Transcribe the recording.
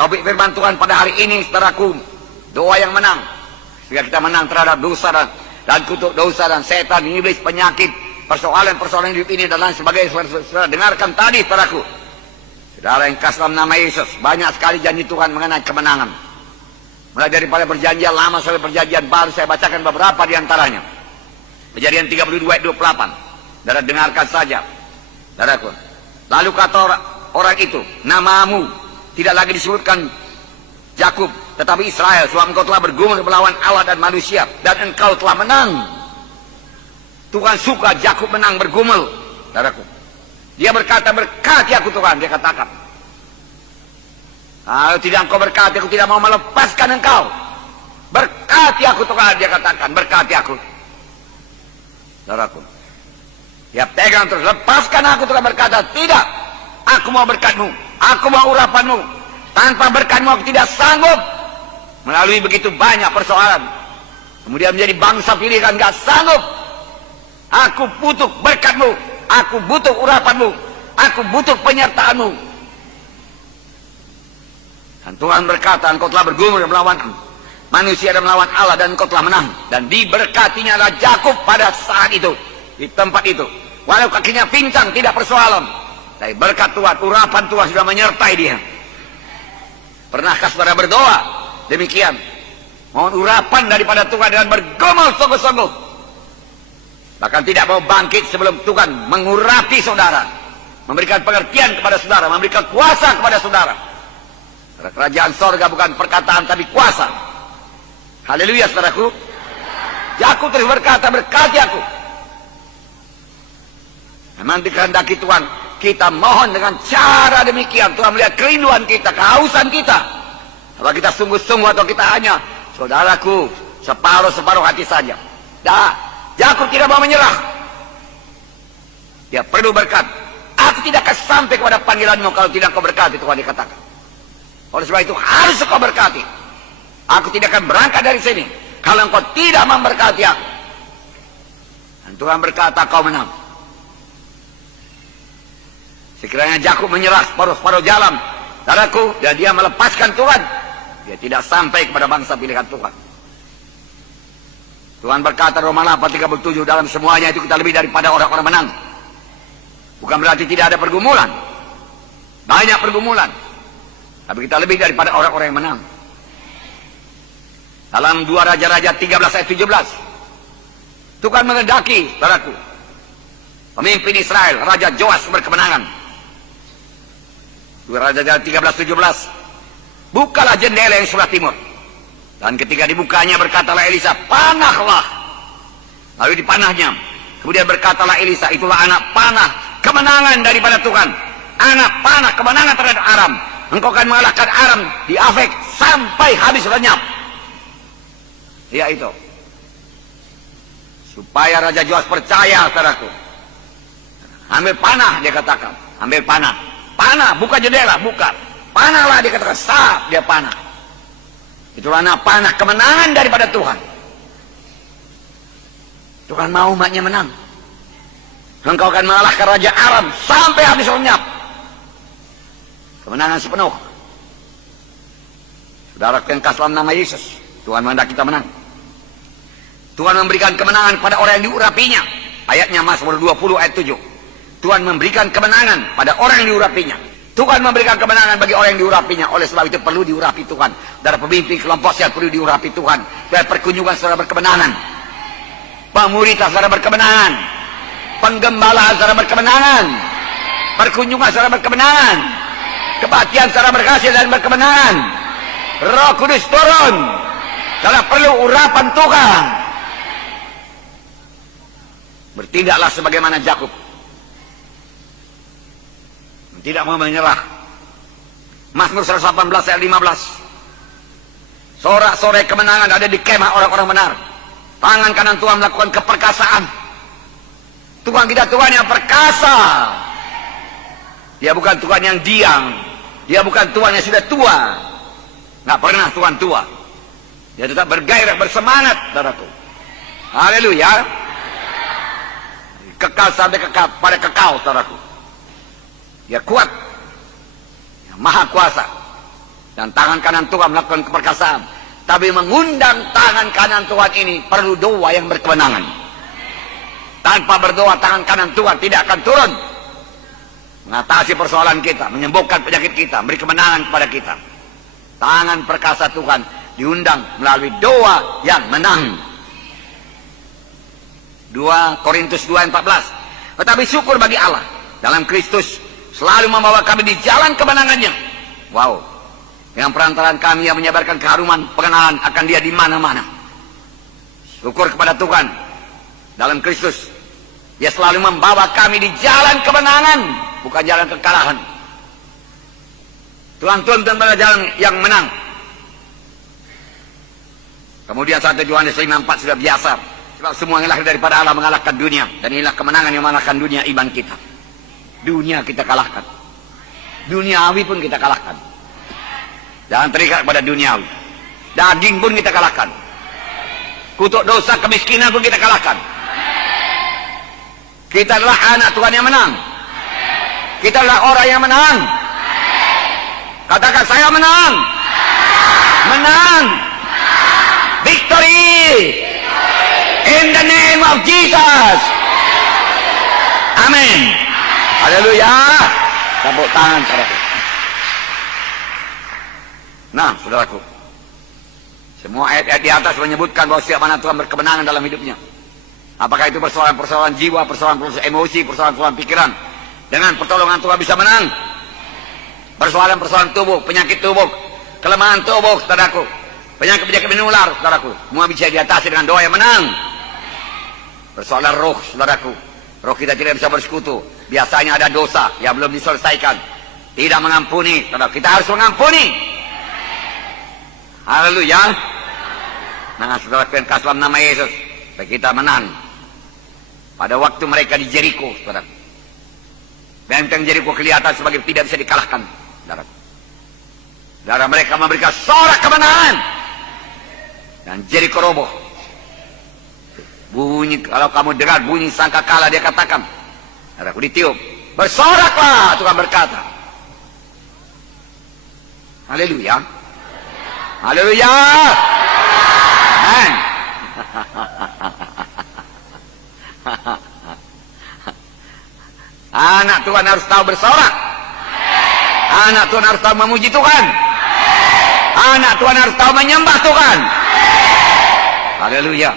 Taufik firman Tuhan pada hari ini, saudaraku, doa yang menang. Sehingga kita menang terhadap dosa dan kutuk dosa dan setan, iblis, penyakit, persoalan-persoalan hidup ini dan lain sebagainya. Saudara dengarkan tadi, saudaraku. Saudara yang kasih dalam nama Yesus, banyak sekali janji Tuhan mengenai kemenangan. Mulai daripada perjanjian lama sampai perjanjian baru, saya bacakan beberapa di antaranya. Kejadian 32 ayat 28. Saudara dengarkan saja, saudaraku. Lalu kata orang itu, namamu tidak lagi disebutkan Yakub, tetapi Israel, sebab engkau telah bergumul melawan Allah dan manusia, dan engkau telah menang. Tuhan suka Yakub menang bergumul, saudaraku. Dia berkata, berkati aku Tuhan, dia katakan. Kalau tidak engkau berkati, aku tidak mau melepaskan engkau. Berkati aku Tuhan, dia katakan, berkati aku. Saudaraku, dia pegang terus, lepaskan aku Tuhan, berkata, tidak, aku mau berkatmu, aku mau urapanmu. Tanpa berkatmu aku tidak sanggup. Melalui begitu banyak persoalan, kemudian menjadi bangsa pilihan, gak sanggup. Aku butuh berkatmu, aku butuh urapanmu, aku butuh penyertaanmu. Dan Tuhan berkata, engkau telah bergumul melawan manusia dan melawan Allah, dan engkau telah menang. Dan diberkatinya adalah Yakub pada saat itu, di tempat itu. Walau kakinya pincang, tidak persoalan. Tapi berkat Tuhan, urapan Tuhan sudah menyertai dia. Pernahkah saudara berdoa demikian? Mohon urapan daripada Tuhan dan bergumul sungguh-sungguh. Bahkan tidak mau bangkit sebelum Tuhan mengurapi saudara, memberikan pengertian kepada saudara, memberikan kuasa kepada saudara. Kerajaan sorga bukan perkataan tapi kuasa. Haleluya, saudaraku. Yakub terus berkata, berkati aku. Memang dikehendaki Tuhan, kita mohon dengan cara demikian. Tuhan melihat kerinduan kita, kehausan kita. Apa kita sungguh-sungguh atau kita hanya, saudaraku, separuh-separuh hati saja. Yakub tidak mau menyerah. Dia perlu berkat. Aku tidak akan sampai kepada panggilanmu kalau tidak kau berkati, Tuhan dikatakan. Oleh sebab itu harus kau berkati. Aku tidak akan berangkat dari sini kalau engkau tidak memberkati aku. Dan Tuhan berkata, kau menang. Sekiranya Yakub menyerah separuh-separuh jalan, saudaraku, dan dia melepaskan Tuhan, dia tidak sampai kepada bangsa pilihan Tuhan. Tuhan berkata Roma 8:37, dalam semuanya itu kita lebih daripada orang-orang menang. Bukan berarti tidak ada pergumulan. Banyak pergumulan. Tapi kita lebih daripada orang-orang yang menang. Dalam 2 Raja-Raja 13 ayat 17, Tuhan mengendaki, saudaraku, pemimpin Israel, Raja Joas berkemenangan. 2 Raja-Raja 13:17, bukalah jendela yang sebelah timur. Dan ketika dibukanya berkatalah Elisa, panahlah. Lalu dipanahnya. Kemudian berkatalah Elisa, itulah anak panah kemenangan daripada Tuhan. Anak panah kemenangan terhadap Aram. Engkau akan mengalahkan Aram di Afek sampai habis lenyap. Ya itu. Supaya Raja Joas percaya, saudaraku. Ambil panah, dia katakan. Ambil panah. Panah, buka jendela, buka. Panahlah, dia katakan. Sah, dia panah. Itulah anak panah kemenangan daripada Tuhan. Tuhan mau umatnya menang. Engkau akan mengalahkan Raja Aram sampai habis lenyap. Kemenangan sepenuh. Saudara yang kasih dalam nama Yesus, Tuhan menghendaki kita menang. Tuhan memberikan kemenangan pada orang yang diurapinya. Ayatnya Mazmur 20 ayat 7. Tuhan memberikan kemenangan pada orang yang diurapinya. Tuhan memberikan kemenangan bagi orang yang diurapinya. Oleh sebab itu perlu diurapi Tuhan. Dari pemimpin kelompok saya perlu diurapi Tuhan. Dari perkunjungan saudara berkemenangan. Pemuritan saudara berkemenangan. Penggembala saudara berkemenangan. Perkunjungan saudara berkemenangan. Kebaktian saudara berhasil dan berkemenangan. Roh Kudus turun. Saudara perlu urapan Tuhan. Bertindaklah sebagaimana Yakub. Tidak mau menyerah. Mazmur 118 ayat 15. Sorak-sorai kemenangan ada di kemah orang-orang benar. Tangan kanan Tuhan melakukan keperkasaan. Tuhan kita Tuhan yang perkasa. Dia bukan Tuhan yang diam. Dia bukan Tuhan yang sudah tua. Nggak pernah Tuhan tua. Dia tetap bergairah, bersemangat, saudaraku. Haleluya. Kekal sampai kekal, pada kekal, saudaraku. Dia kuat. Dia maha kuasa. Dan tangan kanan Tuhan melakukan keperkasaan. Tapi mengundang tangan kanan Tuhan ini perlu doa yang berkewenangan. Tanpa berdoa tangan kanan Tuhan tidak akan turun. Mengatasi persoalan kita, menyembuhkan penyakit kita, memberi kemenangan kepada kita. Tangan perkasa Tuhan diundang melalui doa yang menang. 2 Korintus 2:14. Tetapi syukur bagi Allah dalam Kristus selalu membawa kami di jalan kemenangannya. Wow. Dengan perantaraan kami yang menyebarkan keharuman pengenalan akan Dia di mana-mana. Syukur kepada Tuhan dalam Kristus. Dia selalu membawa kami di jalan kemenangan, bukan jalan kekalahan. Tuhan tuntun pada jalan yang menang. Kemudian 1 Yohanes 5:4 sudah biasa. Sebab semua yang lahir daripada Allah mengalahkan dunia. Dan inilah kemenangan yang mengalahkan dunia, iman kita. Dunia kita kalahkan. Duniawi pun kita kalahkan. Jangan terikat pada duniawi. Daging pun kita kalahkan. Kutuk dosa, kemiskinan pun kita kalahkan. Kita adalah anak Tuhan yang menang. Kita adalah orang yang menang. Katakan, saya menang. Menang. Victory. In the name of Jesus. Amin. Haleluya. Tepuk tangan, saudaraku. Nah, saudaraku, semua ayat-ayat di atas menyebutkan bahwa setiap anak Tuhan berkemenangan dalam hidupnya. Apakah itu persoalan-persoalan jiwa, persoalan-persoalan emosi, persoalan-persoalan pikiran. Dengan pertolongan Tuhan bisa menang. Persoalan-persoalan tubuh, penyakit tubuh, kelemahan tubuh, saudaraku, penyakit-penyakit menular, saudaraku, semua bisa diatasi dengan doa yang menang. Persoalan roh, saudaraku, roh kita tidak bisa bersekutu. Biasanya ada dosa yang belum diselesaikan, tidak mengampuni, saudara. Kita harus mengampuni. Haleluya. Nah, saudara, kasih dalam nama Yesus, kita menang. Pada waktu mereka di Jericho, saudara, benteng Jericho kelihatan sebagai tidak bisa dikalahkan, saudara. Saudara, mereka memberikan sorak kemenangan dan Jericho roboh. Bunyi, kalau kamu dengar bunyi sangkakala, dia katakan, saudaraku, ditiup, bersoraklah, Tuhan berkata. Haleluya. Haleluya. Amen. Anak Tuhan harus tahu bersorak. Anak Tuhan harus tahu memuji Tuhan. Anak Tuhan harus tahu menyembah Tuhan. Haleluya.